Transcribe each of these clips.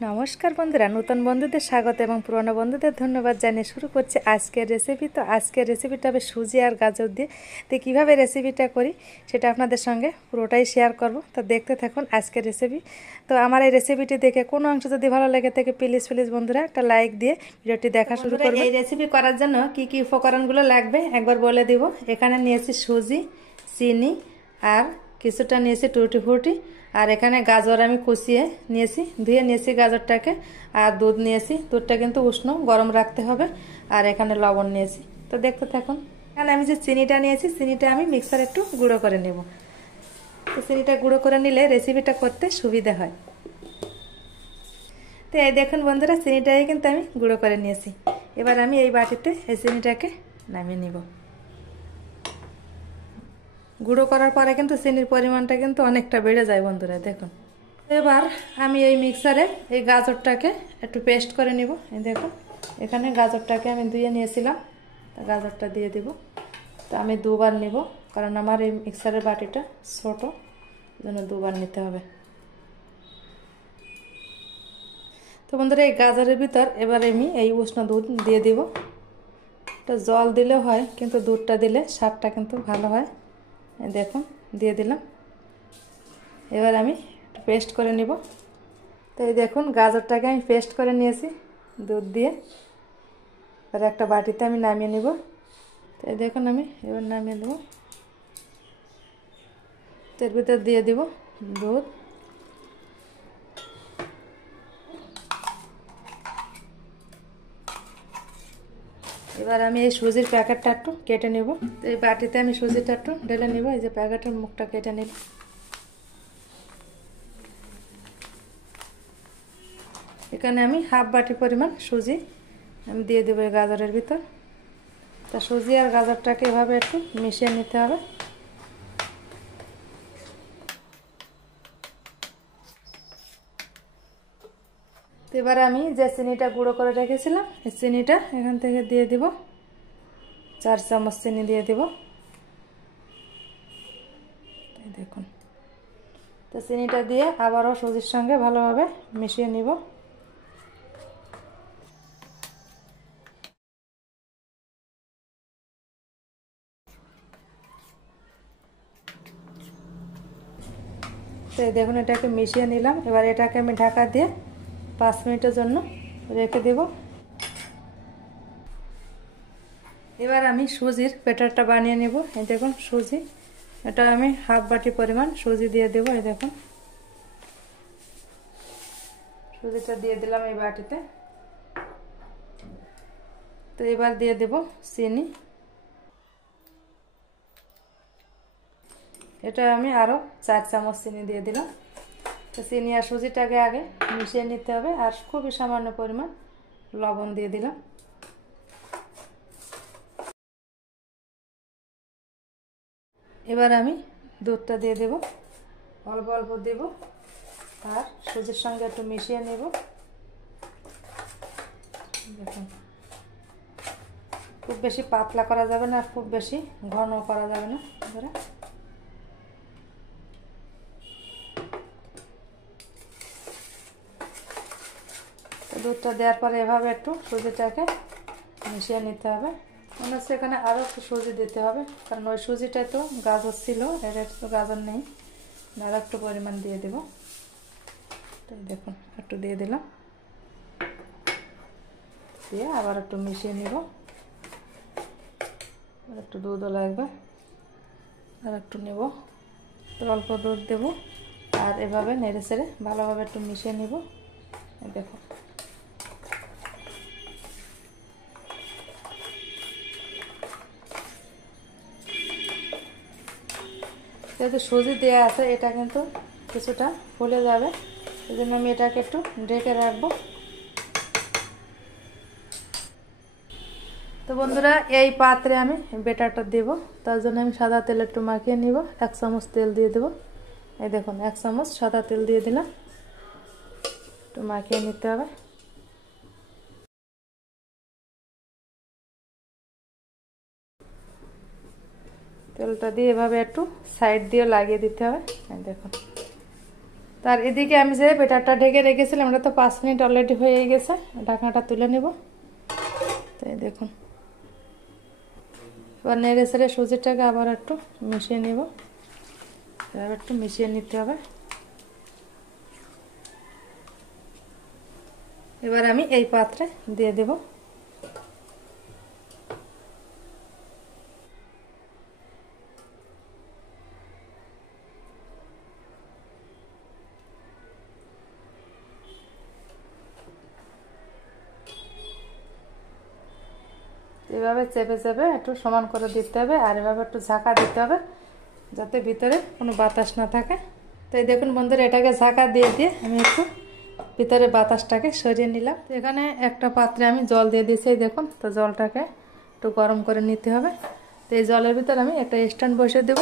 নমস্কার বন্ধুরা, নতুন বন্ধুদের স্বাগত এবং পুরনো বন্ধুদের ধন্যবাদ জানিয়ে শুরু করছি আজকের রেসিপি। তো আজকের রেসিপিটা হবে সুজি আর গাজর দিয়ে। তো কীভাবে রেসিপিটা করি সেটা আপনাদের সঙ্গে পুরোটাই শেয়ার করব। তো দেখতে থাকুন আজকের রেসিপি। তো আমার এই রেসিপিটি দেখে কোনো অংশ যদি ভালো লেগে থাকে প্লিজ বন্ধুরা একটা লাইক দিয়ে ভিডিওটি দেখা শুরু করবেন। এই রেসিপি করার জন্য কি কি উপকরণগুলো লাগবে একবার বলে দিব। এখানে নিয়েছি সুজি, চিনি আর কিছুটা নিয়েছি টুটি ফুটি, আর এখানে গাজর আমি কুচিয়ে নিয়েছি, ধুয়ে নিয়েছি গাজরটাকে, আর দুধ নিয়েছি। দুধটা কিন্তু উষ্ণ গরম রাখতে হবে। আর এখানে লবণ নিয়েছি। তো দেখতে থাকুন। এখানে আমি যে চিনিটা নিয়েছি, চিনিটা আমি মিক্সারে একটু গুঁড়ো করে নেব। তো চিনিটা গুঁড়ো করে নিলে রেসিপিটা করতে সুবিধা হয়। তো এই দেখুন বন্ধুরা, চিনিটাই কিন্তু আমি গুঁড়ো করে নিয়েছি। এবার আমি এই বাটিতে এই চিনিটাকে নামিয়ে নিব। গুঁড়ো করার পরে কিন্তু চিনির পরিমাণটা কিন্তু অনেকটা বেড়ে যায় বন্ধুরা, দেখুন। এবার আমি এই মিক্সারে এই গাজরটাকে একটু পেস্ট করে নিব। এই দেখুন, এখানে গাজরটাকে আমি ধুয়ে নিয়েছিলাম, তা গাজরটা দিয়ে দিব। তো আমি দুবার নিব, কারণ আমার এই মিক্সারের বাটিটা ছোট, জন্য দুবার নিতে হবে। তো বন্ধুরা, এই গাজরের ভিতর এবার আমি এই উষ্ণ দুধ দিয়ে দিব। এটা জল দিলেও হয়, কিন্তু দুধটা দিলে স্বাদটা কিন্তু ভালো হয়। দেখুন, দিয়ে দিলাম। এবার আমি পেস্ট করে নিব। তো এই দেখুন, গাজরটাকে আমি পেস্ট করে নিয়েছি দুধ দিয়ে। এবার একটা বাটিতে আমি নামিয়ে নিব। তো এই দেখুন, আমি এবার নামিয়ে দেব। তো এর ভিতর দিয়ে দিব দুধ। এবার আমি এই সুজির প্যাকেটটা একটু কেটে নেব। তো এই বাটিতে আমি সুজিটা একটু ঢেলে নেব। এই যে প্যাকেটের মুখটা কেটে নেব। এখানে আমি হাফ বাটি পরিমাণ সুজি আমি দিয়ে দেবো এই গাজরের ভিতর। তা সুজি আর গাজরটাকে এভাবে একটু মিশিয়ে নিতে হবে। তো এবার আমি যে চিনিটা গুঁড়ো করে রেখেছিলাম, এই চিনিটা এখান থেকে দিয়ে দিব। 4 চামচ চিনি দিয়ে দিব। দেখুন, তো চিনিটা দিয়ে আবারও সুজির সঙ্গে ভালোভাবে মিশিয়ে নিব। তো দেখুন, এটাকে মিশিয়ে নিলাম। এবার এটাকে আমি ঢাকা দিয়ে 5 মিনিটের জন্য রেখে দেব। এবার আমি সুজির ব্যাটারটা বানিয়ে নেব। এই দেখুন সুজি, এটা আমি হাফ বাটি পরিমাণ সুজি দিয়ে দেব। এই দেখুন, সুজিটা দিয়ে দিলাম এই বাটিতে। তো এবার দিয়ে দেব চিনি। এটা আমি আরও 4 চামচ চিনি দিয়ে দিলাম। তো চিনি আর সুজিটাকে আগে মিশিয়ে নিতে হবে। আর খুবই সামান্য পরিমাণ লবণ দিয়ে দিলাম। এবার আমি দুধটা দিয়ে দেব, অল্প অল্প দেব, আর সুজির সঙ্গে একটু মিশিয়ে নেব। দেখুন, খুব বেশি পাতলা করা যাবে না, আর খুব বেশি ঘন করা যাবে না। এবারে দুধটা দেওয়ার পরে এভাবে একটু সুজিটাকে মিশিয়ে নিতে হবে। মনে হচ্ছে এখানে আরও একটু সুজি দিতে হবে, কারণ ওই সুজিটায় তো গাজর ছিল, এর তো গাজর নেই। আর একটু পরিমাণ দিয়ে দেব। তো দেখুন, একটু দিয়ে দিলাম, দিয়ে আবার একটু মিশিয়ে নিব। আর একটু দুধও লাগবে, আর একটু নেব। তো অল্প দুধ দেব, আর এভাবে নেড়ে চেড়ে ভালোভাবে একটু মিশিয়ে নিব। দেখো, যেহেতু সুজি দেওয়া আছে, এটা কিন্তু কিছুটা ফুলে যাবে, এই জন্য আমি এটাকে একটু ঢেকে রাখবো। তো বন্ধুরা, এই পাত্রে আমি ব্যাটারটা দেব। তার জন্য আমি সাদা তেল একটু মাখিয়ে নিব। 1 চামচ তেল দিয়ে দেব। এই দেখুন, 1 চামচ সাদা তেল দিয়ে দিলাম। একটু মাখিয়ে নিতে হবে। তেলটা দিয়ে এভাবে একটু সাইড দিয়ে লাগিয়ে দিতে হবে। দেখুন, তার এদিকে আমি যে বেটারটা ঢেকে রেখেছিলাম, এটা তো 5 মিনিট অলরেডি হয়ে গেছে। ঢাকনাটা তুলে নেব। তাই দেখুন, এবার নেড়ে ছেড়ে সুজিটাকে আবার একটু মিশিয়ে নেব। এবার একটু মিশিয়ে নিতে হবে। এবার আমি এই পাত্রে দিয়ে দেব। এভাবে চেপে চেপে একটু সমান করে দিতে হবে, আর এভাবে একটু ঝাঁকা দিতে হবে যাতে ভিতরে কোনো বাতাস না থাকে। তো এই দেখুন বন্ধুরা, এটাকে ঝাঁকা দিয়ে দিয়ে আমি একটু ভিতরে বাতাসটাকে সরিয়ে নিলাম। তো এখানে একটা পাত্রে আমি জল দিয়ে দিয়েছি, দেখুন। তো জলটাকে একটু গরম করে নিতে হবে। তো এই জলের ভিতরে আমি একটা স্ট্যান্ড বসিয়ে দেব।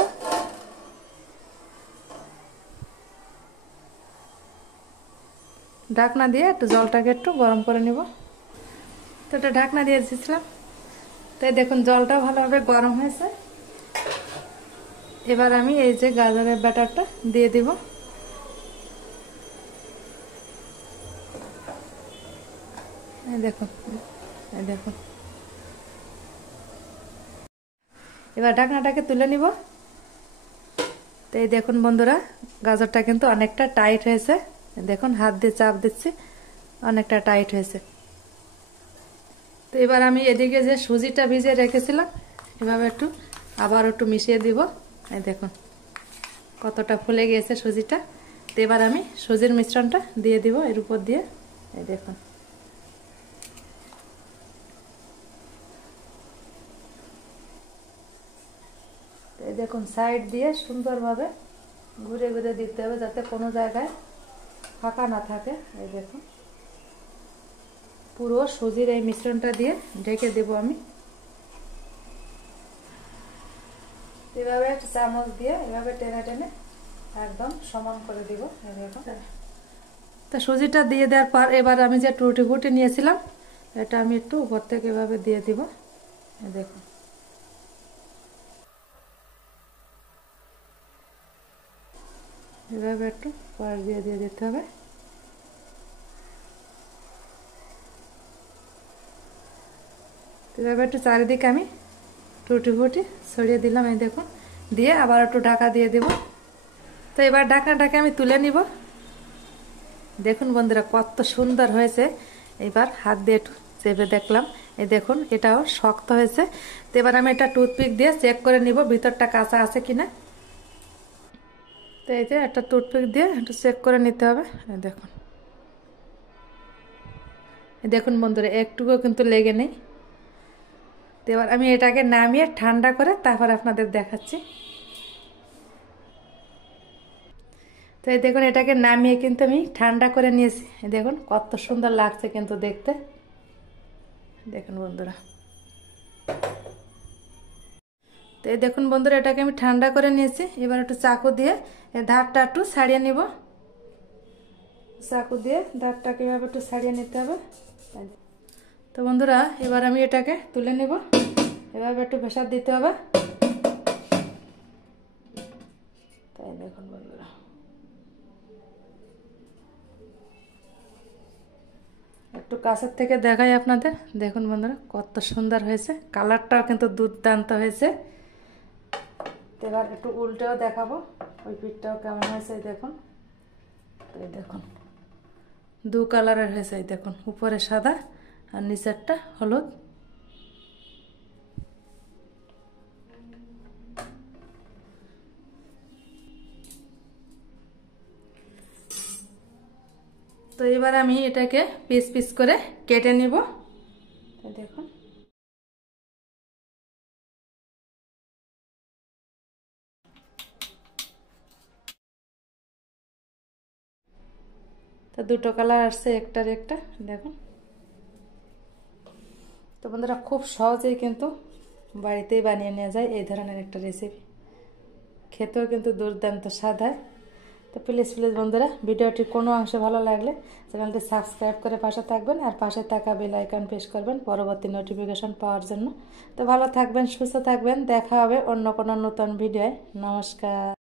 ঢাকনা দিয়ে একটু জলটাকে একটু গরম করে নেব। তো এটা ঢাকনা দিয়ে দিয়েছিলাম। তো দেখুন জলটা ভালোভাবে গরম হয়েছে। এবার আমি এই যে গাজরের ব্যাটারটা দিয়ে দিব। দেখুন, দেখুন। এবার ঢাকনাটাকে তুলে নিব। তো এই দেখুন বন্ধুরা, গাজরটা কিন্তু অনেকটা টাইট হয়েছে। দেখুন, হাত দিয়ে চাপ দিচ্ছি, অনেকটা টাইট হয়েছে। তো এবার আমি এদিকে যে সুজিটা ভিজিয়ে রেখেছিলাম, এভাবে একটু আবার একটু মিশিয়ে দিব। এই দেখুন কতটা ফুলে গিয়েছে সুজিটা। তো এবার আমি সুজির মিশ্রণটা দিয়ে দিব এর উপর দিয়ে। এই দেখুন, এই দেখুন সাইড দিয়ে সুন্দরভাবে ঘুরে ঘুরে দিতে হবে যাতে কোনো জায়গায় ফাঁকা না থাকে। এই দেখুন, পুরো সুজির এই মিশ্রণটা দিয়ে ঢেকে দেব আমি। এভাবে একটা চামচ দিয়ে এভাবে টেনে টেনে একদম সমান করে দিব। এই দেখুন, তো সুজিটা দিয়ে দেওয়ার পর এবার আমি যে টুটি ফুটি নিয়েছিলাম, এটা আমি একটু উপর থেকে এভাবে দিয়ে দিব। এই দেখুন, এভাবে একটু পাশ দিয়ে দিয়ে দিতে হবে। এভাবে একটু চারিদিকে আমি টুটি ফুটি ছড়িয়ে দিলাম। এই দেখুন, দিয়ে আবার একটু ঢাকা দিয়ে দেব। তো এবার ঢাকনাটাকে আমি তুলে নিব। দেখুন বন্ধুরা কত সুন্দর হয়েছে। এবার হাত দিয়ে একটু চেপে দেখলাম, এই দেখুন এটাও শক্ত হয়েছে। তো এবার আমি এটা টুথপিক দিয়ে চেক করে নিব ভিতরটা কাঁচা আছে কিনা। তো এই যে একটা টুথপিক দিয়ে একটু চেক করে নিতে হবে। এই দেখুন, এই দেখুন বন্ধুরা একটুকুও কিন্তু লেগে নেই। তো এবার আমি এটাকে নামিয়ে ঠান্ডা করে তারপর আপনাদের দেখাচ্ছি। তো এই দেখুন এটাকে নামিয়ে কিন্তু আমি ঠান্ডা করে নিয়েছি। দেখুন কত সুন্দর লাগছে কিন্তু দেখতে। দেখুন বন্ধুরা, তো এই দেখুন বন্ধুরা এটাকে আমি ঠান্ডা করে নিয়েছি। এবার একটু চাকু দিয়ে এই ধারটা একটু ছাড়িয়ে নিব। চাকু দিয়ে ধারটাকে এভাবে একটু ছাড়িয়ে নিতে হবে। তো বন্ধুরা এবার আমি এটাকে তুলে নেব। এভাবে একটু প্রেসার দিতে হবে। তাই দেখুন বন্ধুরা, একটু কাছের থেকে দেখাই আপনাদের। দেখুন বন্ধুরা কত সুন্দর হয়েছে, কালারটাও কিন্তু দুর্দান্ত হয়েছে। এবার একটু উল্টেও দেখাবো ওই পিঠটাও কেমন হয়েছে। দেখুন, এই দেখুন দু কালারের হয়েছে। এই দেখুন উপরে সাদা আর নিচেরটা হলুদ। তো এবার আমি এটাকে পিস পিস করে কেটে নিব। দেখুন, তো দুটো কালার আসছে একটার একটা। দেখুন, তো বন্ধুরা খুব সহজেই কিন্তু বাড়িতেই বানিয়ে নেওয়া যায় এই ধরনের একটা রেসিপি। খেতেও কিন্তু দুর্দান্ত স্বাদ হয়। তো প্লিজ প্লিজ বন্ধুরা ভিডিওটি কোনো অংশে ভালো লাগলে চ্যানেলটি সাবস্ক্রাইব করে পাশে থাকবেন, আর পাশে থাকা বেল আইকন প্রেস করবেন পরবর্তী নোটিফিকেশন পাওয়ার জন্য। তো ভালো থাকবেন, সুস্থ থাকবেন, দেখা হবে অন্য কোনো নতুন ভিডিওয়। নমস্কার।